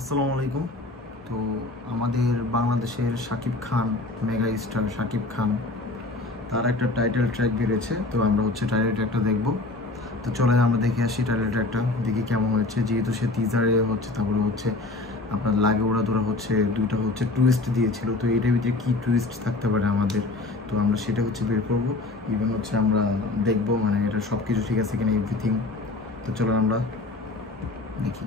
আসসালামু আলাইকুম। তো আমাদের বাংলাদেশের শাকিব খান, মেগা স্টার শাকিব খান, তার একটা টাইটেল ট্র্যাক বেরিয়েছে। তো আমরা টাইটেল ট্র্যাকটা দেখব। তো চলে আমরা দেখে আসি টাইটেল ট্র্যাকটা, দেখি কেমন হয়েছে। যেহেতু সে টিজারে তারপরে আপনার লাগে ওরা ধরা দুইটা টুইস্ট দিয়েছিল। তো এটার ভিতরে কী টুইস্ট থাকতে পারে আমাদের, তো আমরা সেটা বের করবো। ইভেন আমরা দেখবো মানে এটা সব কিছু ঠিক আছে কিনা, এভরিথিং। তো চলো আমরা দেখি।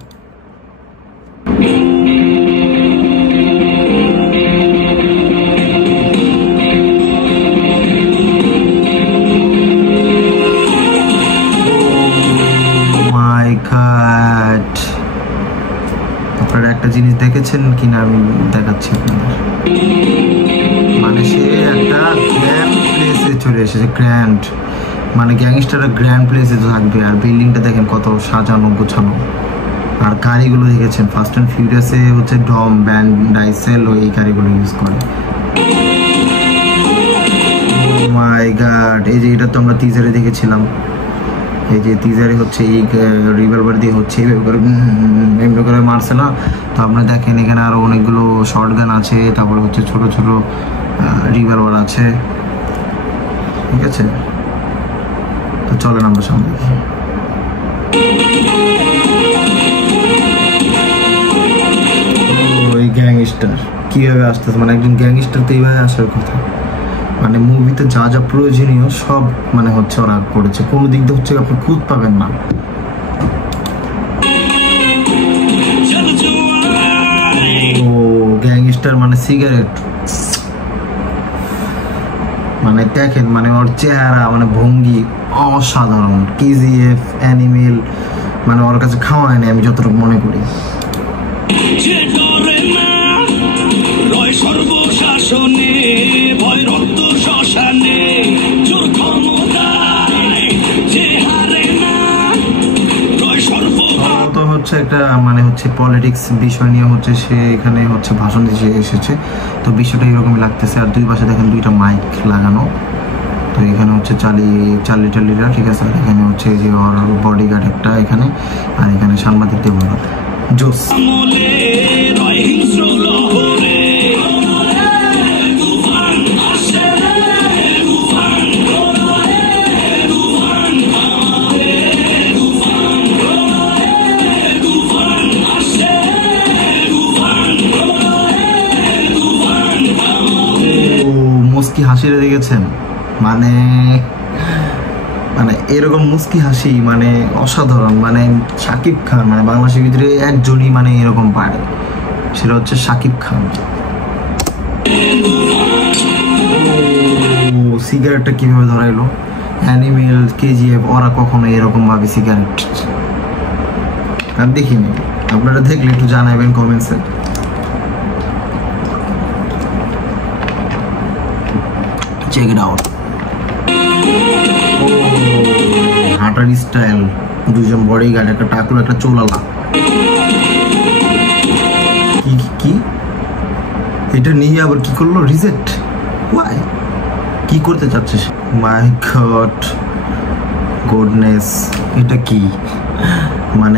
আপনারা একটা জিনিস দেখেছেন কিনা আমি দেখাচ্ছি আপনাদের। মানে সে একটা গ্র্যান্ড প্লেসে চলে এসেছে, গ্র্যান্ড মানে গ্যাংস্টাররা গ্র্যান্ড প্লেসে থাকবে। আর বিল্ডিংটা দেখেন কত সাজানো গোছানো। আর গাড়িগুলো দেখেছেন, ফাস্ট অ্যান্ড ফিউরিয়াসে ডম ব্যান্ড ডাইসেল এই গাড়িগুলো ইউজ করে। মাই গড, এই যে এটা তো আমরা টিজারে দেখেছিলাম। এই যে টিজারে এই রিভলভার দিয়ে এইভাবে করে মারছে না। তো আপনারা দেখেন এখানে আরো অনেকগুলো শর্ট গান আছে, তারপরে ছোট ছোট রিভলভার আছে, ঠিক আছে। তো চলেন আমরা সামনে দেখি। ওই গ্যাংস্টার কিভাবে আসতেছে, মানে একজন গ্যাংস্টার তো এইভাবে আসার কথা। মানে মুভিতে যা যা প্রয়োজনীয় সব ওরা করেছে, কোনো দিক দিয়ে আপনি খুঁত পাবেন না। ও গ্যাংস্টার মানে সিগারেট, মানে দেখেন ওর চেহারা ভঙ্গি অসাধারণ। কেজিএফ অ্যানিমেল ওর কাছে খাওয়া হয়নি আমি যতটুকু মনে করি। একটা পলিটিক্স বিষয় নিয়ে সে এখানে ভাষণ দিতে এসেছে। তো বিষয়টা এরকমই লাগতেছে। আর দুই পাশে দেখেন দুইটা মাইক লাগানো। তো এখানে চার্লি টার্লিরা, ঠিক আছে। আর এখানে যে ওর বডিগার্ড একটা এখানে, আর এখানে সাংবাদিক দেবরা জোস। মুস্কি হাসিটা দেখেছেন, মানে এরকম মুস্কি হাসি অসাধারণ। শাকিব খান বাংলাদেশের ভিতরে একজনই এরকম পারে, সেটা শাকিব খান। সিগারেটটা কিভাবে ধরাইলো। অ্যানিমেল, কেজিএফ ওরা কখনো এরকম ভাবে সিগারেট আর দেখিনি। আপনারা দেখলে একটু জানাবেন কমেন্টসে। Check it out. হাঁটার স্টাইল, দুজন বডিগার্ড, একটা টাকলো, একটা চোলালা। কি এটা নিয়ে আবার কি করলো? রিজেক্ট? ওয়াই? কি করতে চাচ্ছিস? মাই গড, গুডনেস, এটা কি?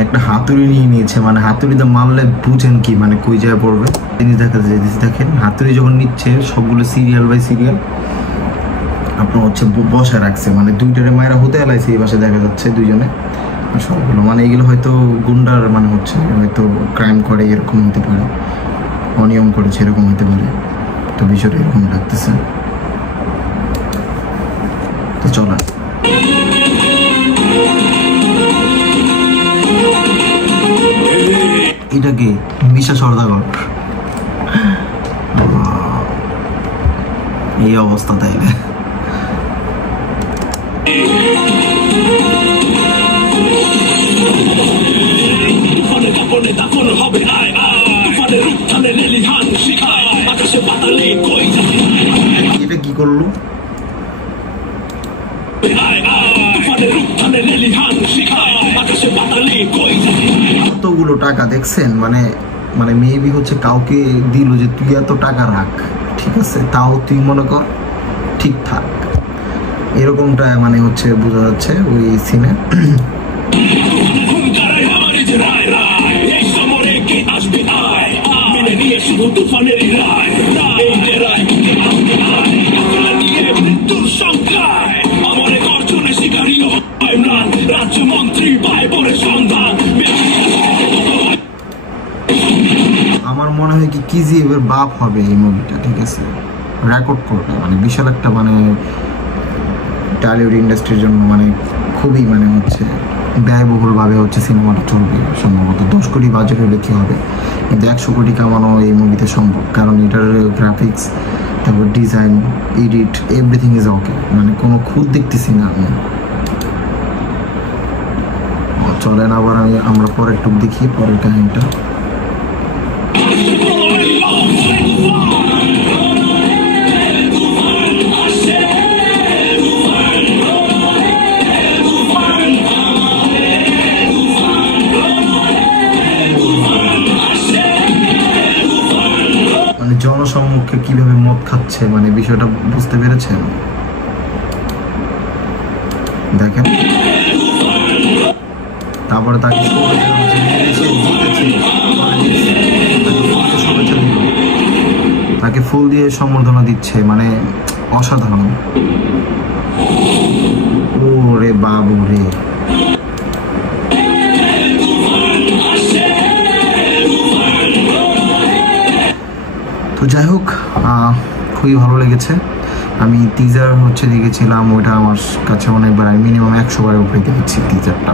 একটা হাতুড়ি নিয়ে নিয়েছে। হাতুড়িতে মারলে বুঝেন কি কই যায় পড়বে। জিনিস দেখা যায়, দেখেন হাতুড়ি যখন নিচ্ছে সবগুলো সিরিয়াল বাই সিরিয়াল আপনার বসে রাখছে। দুইটারে মায়েরা হতে এলাইছে এই পাশে দেখা যাচ্ছে দুইজনে। সবগুলো এগুলো হয়তো গুন্ডার হয়তো ক্রাইম করে, এরকম হতে পারে, অনিয়ম করেছে এরকম হতে পারে। তো বিষয়টা এরকম লাগতেছে। তো চলা এটা কি মিশা সর্দাগর, এই অবস্থা তাইলে। এটা কি করলো? কতগুলো টাকা দেখছেন, মেবি কাউকে দিল যে তুই এত টাকা রাখ, ঠিক আছে, তাও তুই মনে কর ঠিকঠাক, এরকমটা বোঝা যাচ্ছে ওই সিনে। তুফানেরই রায় রায় রায় নিয়ে মৃত্যুর সংখ্যায় আমার গর্জনে শিকারী ইমরান রাজ্যমন্ত্রী পায় পরে সন্ধান। আমার মনে হয় কি KGF এর বাপ হবে এই মুভিটা, ঠিক আছে, রেকর্ড করবে, মানে বিশাল একটা, মানে টলিউড ইন্ডাস্ট্রির জন্য মানে খুবই মানে হচ্ছে ব্যয়বহুলভাবে হচ্ছে সিনেমাটা চলবে সম্ভবত। 10 কোটি বাজেট হলে কী হবে, কিন্তু 100 কোটি কামানো এই মুভিতে সম্ভব, কারণ এটার গ্রাফিক্স, তারপর design, edit, everything is okay, মানে কোনো খুঁত দেখতেছি না আমি। চলেন আবার আমরা পরের টুক দেখি, পরের কাহিনীটা। মানে জনসম্মুখে কিভাবে মদ খাচ্ছে, মানে বিষয়টা বুঝতে পেরেছেন? দেখেন, তারপরে তাকে তাকে ফুল দিয়ে সম্বর্ধনা দিচ্ছে, মানে অসাধারণ। ওরে বাবু রে, তো যাই হোক, খুবই ভালো লেগেছে। আমি টিজার হচ্ছে দেখেছিলাম, ওইটা আমার কাছে অনেকবার, আমি মিনিমাম 100 বারের উপরে দেখেছি টিজারটা।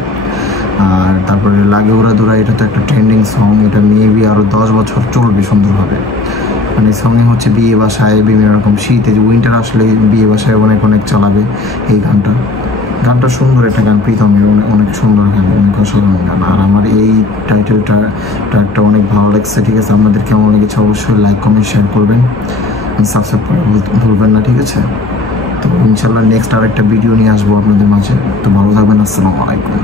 আর তারপরে লাগে ওরা দোরা, এটা তো একটা ট্রেন্ডিং সং, এটা মেবি আরও 10 বছর চলবে সুন্দরভাবে। মানে সঙ্গে হচ্ছে বিয়ে বাসায়, বিভিন্ন রকম শীতে যে উইন্টার আসলে বিয়ে বাসায় অনেক অনেক চালাবে এই গানটা। গানটা সুন্দর একটা গান, প্রীতমের অনেক সুন্দর গান, অনেক অসাধারণ গান। আর আমার এই ট্র্যাকটা অনেক ভালো লাগছে, ঠিক আছে। আপনাদের কেমন লেগেছে অবশ্যই লাইক, কমেন্ট, শেয়ার করবেন, সাবস্ক্রাইব করা ভুলবেন না, ঠিক আছে। তো ইনশাল্লাহ নেক্সট আর একটা ভিডিও নিয়ে আসবো আপনাদের মাঝে। তো ভালো থাকবেন, আসসালামু আলাইকুম।